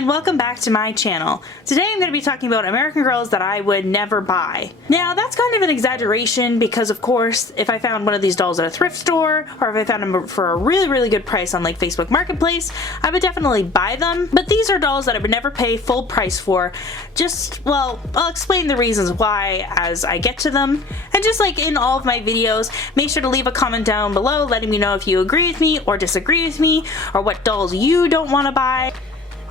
and welcome back to my channel. Today I'm going to be talking about American Girls that I would never buy. Now that's kind of an exaggeration because of course if I found one of these dolls at a thrift store or if I found them for a really good price on like Facebook Marketplace, I would definitely buy them. But these are dolls that I would never pay full price for. Just, well, I'll explain the reasons why as I get to them. And just like in all of my videos, make sure to leave a comment down below letting me know if you agree with me or disagree with me or what dolls you don't want to buy.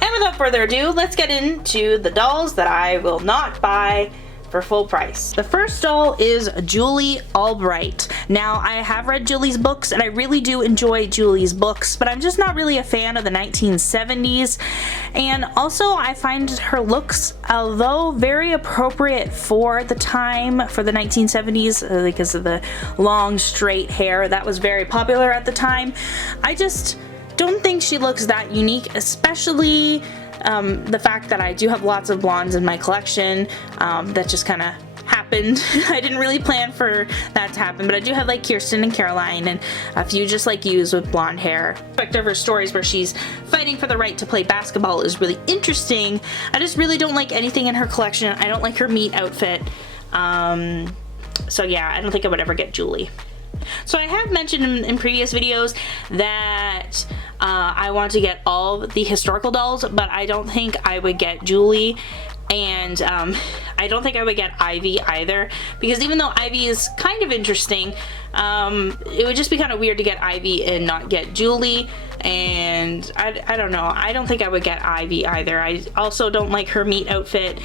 And without further ado, let's get into the dolls that I will not buy for full price. The first doll is Julie Albright. Now, I have read Julie's books and I really do enjoy Julie's books, but I'm just not really a fan of the 1970s. And also, I find her looks, although very appropriate for the time, for the 1970s, because of the long straight hair that was very popular at the time, I just don't think she looks that unique, especially the fact that I do have lots of blondes in my collection. That just kind of happened. I didn't really plan for that to happen, but I do have like Kirsten and Caroline and a few just like yous with blonde hair. The aspect of her stories where she's fighting for the right to play basketball is really interesting. I just really don't like anything in her collection. I don't like her meat outfit. So yeah, I don't think I would ever get Julie. So I have mentioned in previous videos that I want to get all the historical dolls, but I don't think I would get Julie, and I don't think I would get Ivy either, because even though Ivy is kind of interesting, it would just be kind of weird to get Ivy and not get Julie, and I don't know. I don't think I would get Ivy either. I also don't like her meat outfit.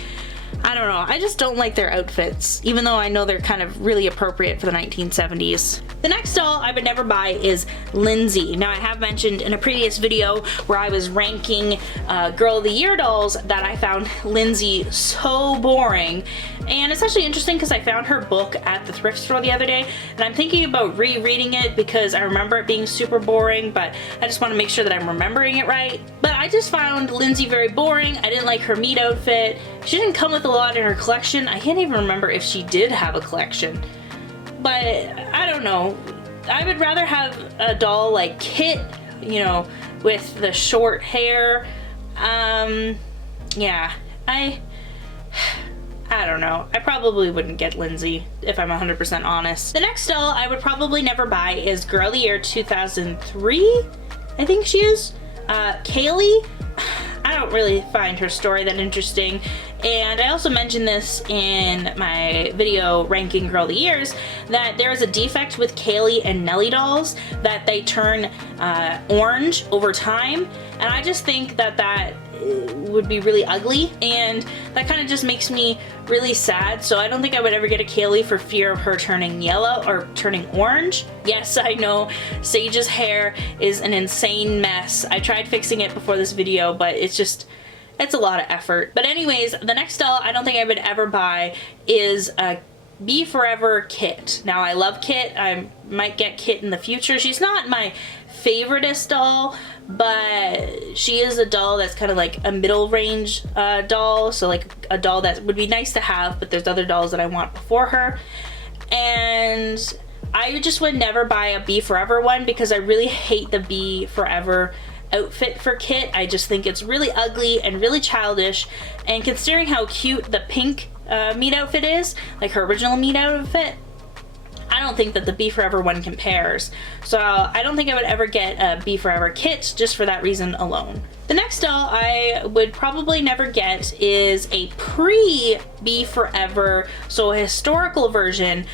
I don't know, I just don't like their outfits, even though I know they're kind of really appropriate for the 1970s. The next doll I would never buy is Lindsay. Now I have mentioned in a previous video where I was ranking Girl of the Year dolls that I found Lindsay so boring. And it's actually interesting because I found her book at the thrift store the other day, and I'm thinking about rereading it because I remember it being super boring, but I just want to make sure that I'm remembering it right. But I just found Lindsay very boring. I didn't like her meat outfit. She didn't come with a lot in her collection. I can't even remember if she did have a collection. But I don't know. I would rather have a doll like Kit, you know, with the short hair. Yeah, I don't know. I probably wouldn't get Lindsay if I'm 100% honest. The next doll I would probably never buy is Girl of the Year 2003, I think she is. Kaylie. I don't really find her story that interesting, and I also mentioned this in my video ranking Girl of the Years that there is a defect with Kaylie and Nellie dolls that they turn orange over time, and I just think that that would be really ugly, and that kind of just makes me really sad. So I don't think I would ever get a Kaylie for fear of her turning yellow or turning orange. Yes, I know Sage's hair is an insane mess. I tried fixing it before this video, but it's a lot of effort. But anyways, the next doll I don't think I would ever buy is a Be Forever Kit. Now I love Kit. I might get Kit in the future. She's not my favoriteest doll, but she is a doll that's kind of like a middle range doll, so like a doll that would be nice to have, but there's other dolls that I want before her. And I just would never buy a Be Forever one because I really hate the Be Forever outfit for Kit. I just think it's really ugly and really childish, and considering how cute the pink meat outfit is, like her original meat outfit, I don't think that the Be Forever one compares. So I don't think I would ever get a Be Forever Kit just for that reason alone. The next doll I would probably never get is a pre-Be Forever, so a historical version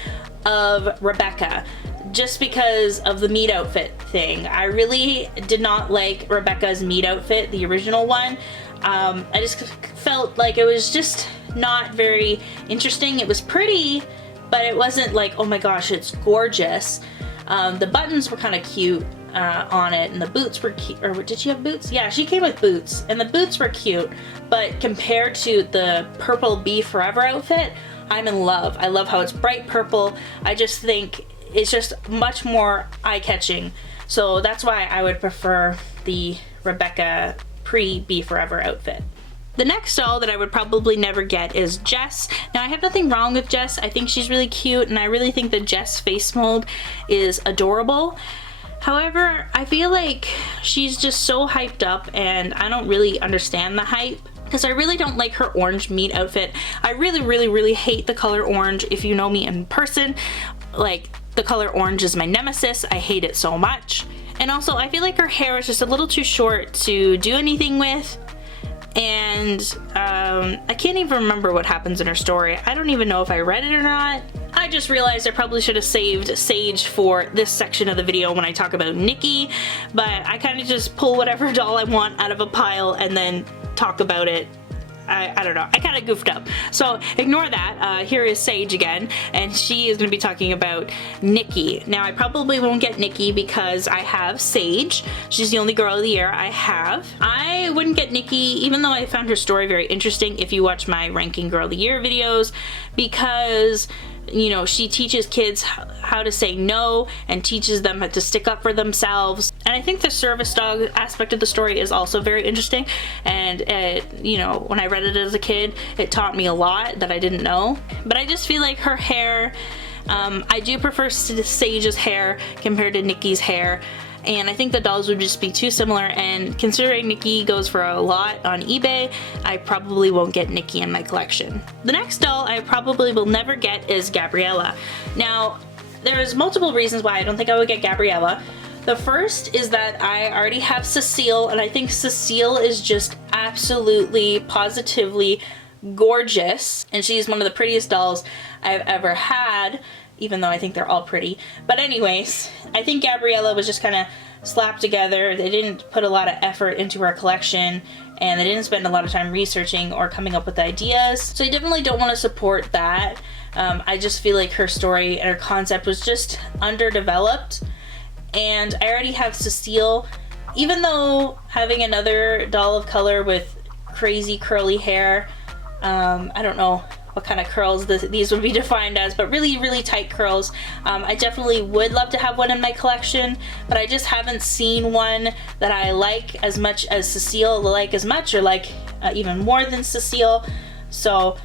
of Rebecca, just because of the meat outfit thing. I really did not like Rebecca's meat outfit, the original one. I just felt like it was just not very interesting. It was pretty, but it wasn't like, oh my gosh, it's gorgeous. The buttons were kind of cute on it, and the boots were cute. Or did she have boots? Yeah, she came with boots, and the boots were cute. But compared to the purple Be Forever outfit, I'm in love. I love how it's bright purple. I just think it's just much more eye-catching. So that's why I would prefer the Rebecca pre-Be Forever outfit. The next doll that I would probably never get is Jess. Now I have nothing wrong with Jess. I think she's really cute, and I really think the Jess face mold is adorable. However, I feel like she's just so hyped up and I don't really understand the hype because I really don't like her orange meat outfit. I really hate the color orange. If you know me in person, like, the color orange is my nemesis. I hate it so much. And also, I feel like her hair is just a little too short to do anything with. And I can't even remember what happens in her story. I don't even know if I read it or not. I just realized I probably should have saved Sage for this section of the video when I talk about Nikki, but I kind of just pull whatever doll I want out of a pile and then talk about it. I don't know. I kind of goofed up. So ignore that. Here is Sage again, and she is going to be talking about Nikki. Now, I probably won't get Nikki because I have Sage. She's the only girl of the year I have. I wouldn't get Nikki, even though I found her story very interesting if you watch my ranking girl of the year videos, because, you know, she teaches kids how to say no and teaches them how to stick up for themselves. And I think the service dog aspect of the story is also very interesting. And you know, when I read it as a kid, it taught me a lot that I didn't know. But I just feel like her hair, I do prefer Sage's hair compared to Nikki's hair. And I think the dolls would just be too similar, and considering Nikki goes for a lot on eBay, I probably won't get Nikki in my collection. The next doll I probably will never get is Gabriella. Now, there's multiple reasons why I don't think I would get Gabriella. The first is that I already have Cecile, and I think Cecile is just absolutely, positively gorgeous, and she's one of the prettiest dolls I've ever had, even though I think they're all pretty. But anyways, I think Gabriella was just kind of slapped together. They didn't put a lot of effort into her collection, and they didn't spend a lot of time researching or coming up with ideas. So I definitely don't want to support that. I just feel like her story and her concept was just underdeveloped. And I already have Cecile. Even though having another doll of color with crazy curly hair, I don't know what kind of curls these would be defined as, but really tight curls. I definitely would love to have one in my collection, but I just haven't seen one that I like as much as Cecile, like as much or like even more than Cecile. So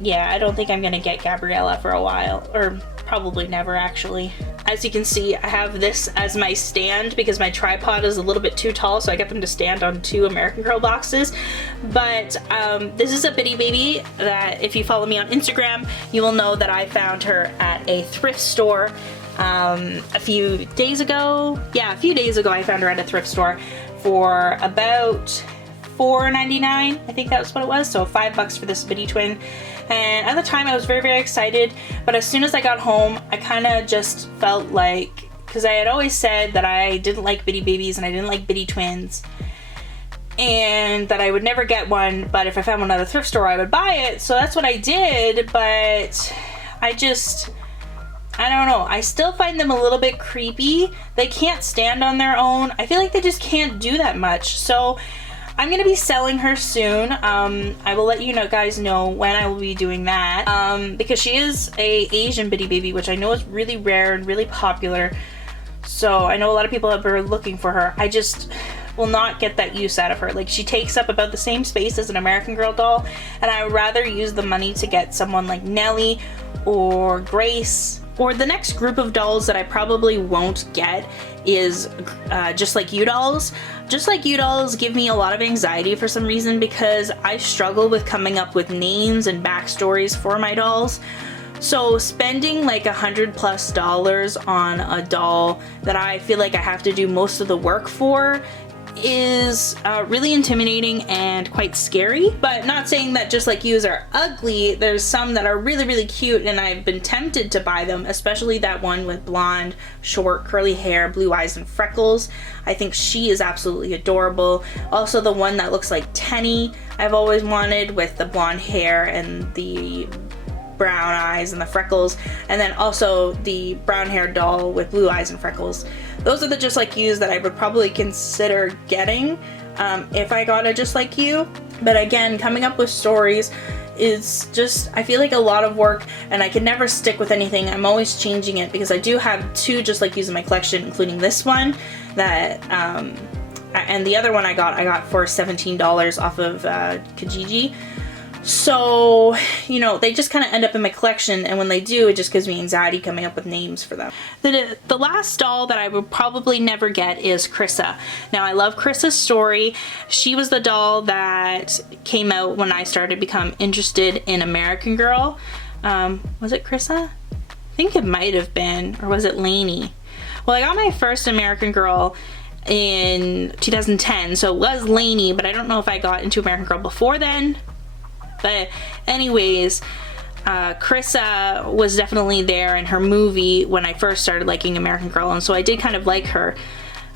yeah, I don't think I'm gonna get Gabriella for a while, or probably never actually. As you can see, I have this as my stand because my tripod is a little bit too tall, so I got them to stand on two American Girl boxes. But this is a Bitty Baby that, if you follow me on Instagram, you will know that I found her at a thrift store a few days ago. Yeah, a few days ago I found her at a thrift store for about $4.99. I think that's what it was, so $5 for this Bitty twin. And at the time I was very excited, but as soon as I got home I kind of just felt like, because I had always said that I didn't like Bitty Babies and I didn't like Bitty twins, and that I would never get one, but if I found one at a thrift store I would buy it. So that's what I did, but I don't know, I still find them a little bit creepy. They can't stand on their own. I feel like they just can't do that much. So I'm gonna be selling her soon. I will let you guys know when I will be doing that, because she is a Asian Bitty Baby, which I know is really rare and really popular. So I know a lot of people have been looking for her. I just will not get that use out of her. Like, she takes up about the same space as an American Girl doll, and I would rather use the money to get someone like Nellie or Grace. Or the next group of dolls that I probably won't get is Just Like You dolls. Just Like You dolls give me a lot of anxiety for some reason because I struggle with coming up with names and backstories for my dolls. So spending like $100+ on a doll that I feel like I have to do most of the work for is really intimidating and quite scary. But not saying that Just Like Yous are ugly. There's some that are really cute and I've been tempted to buy them, especially that one with blonde, short, curly hair, blue eyes, and freckles. I think she is absolutely adorable. Also the one that looks like Tenny, I've always wanted, with the blonde hair and the brown eyes and the freckles, and then also the brown haired doll with blue eyes and freckles. Those are the Just Like Yous that I would probably consider getting if I got a Just Like You. But again, coming up with stories is just, I feel like a lot of work, and I can never stick with anything. I'm always changing it because I do have two Just Like Yous in my collection, including this one that and the other one I got for $17 off of Kijiji. So, you know, they just kind of end up in my collection, and when they do, it just gives me anxiety coming up with names for them. The last doll that I would probably never get is Krista. Now, I love Krista's story. She was the doll that came out when I started to become interested in American Girl. Was it Krista? I think it might have been, or was it Lainey? Well, I got my first American Girl in 2010, so it was Lainey, but I don't know if I got into American Girl before then. But anyways, Krista was definitely there in her movie when I first started liking American Girl, and so I did kind of like her.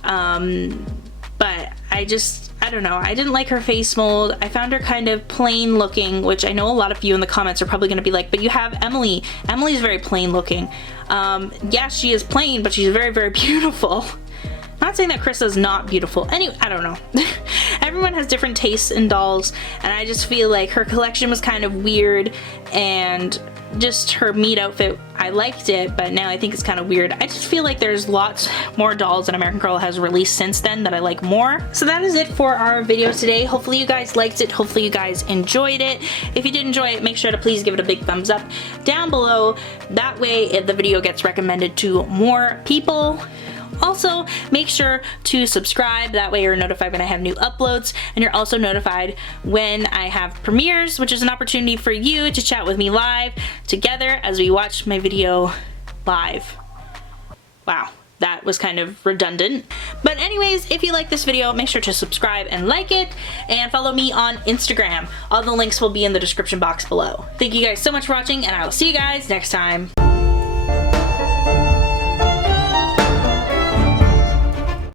But I don't know, I didn't like her face mold. I found her kind of plain looking, which I know a lot of you in the comments are probably going to be like, but you have Emily. Emily's very plain looking. Yeah, she is plain, but she's very, very beautiful. Not saying that Krista's not beautiful. Anyway, I don't know. Everyone has different tastes in dolls, and I just feel like her collection was kind of weird, and just her meat outfit, I liked it, but now I think it's kind of weird. I just feel like there's lots more dolls that American Girl has released since then that I like more. So that is it for our video today. Hopefully you guys liked it. Hopefully you guys enjoyed it. If you did enjoy it, make sure to please give it a big thumbs up down below. That way the video gets recommended to more people. Also, make sure to subscribe, that way you're notified when I have new uploads, and you're also notified when I have premieres, which is an opportunity for you to chat with me live together as we watch my video live. Wow, that was kind of redundant. But anyways, if you like this video, make sure to subscribe and like it, and follow me on Instagram. All the links will be in the description box below. Thank you guys so much for watching, and I will see you guys next time.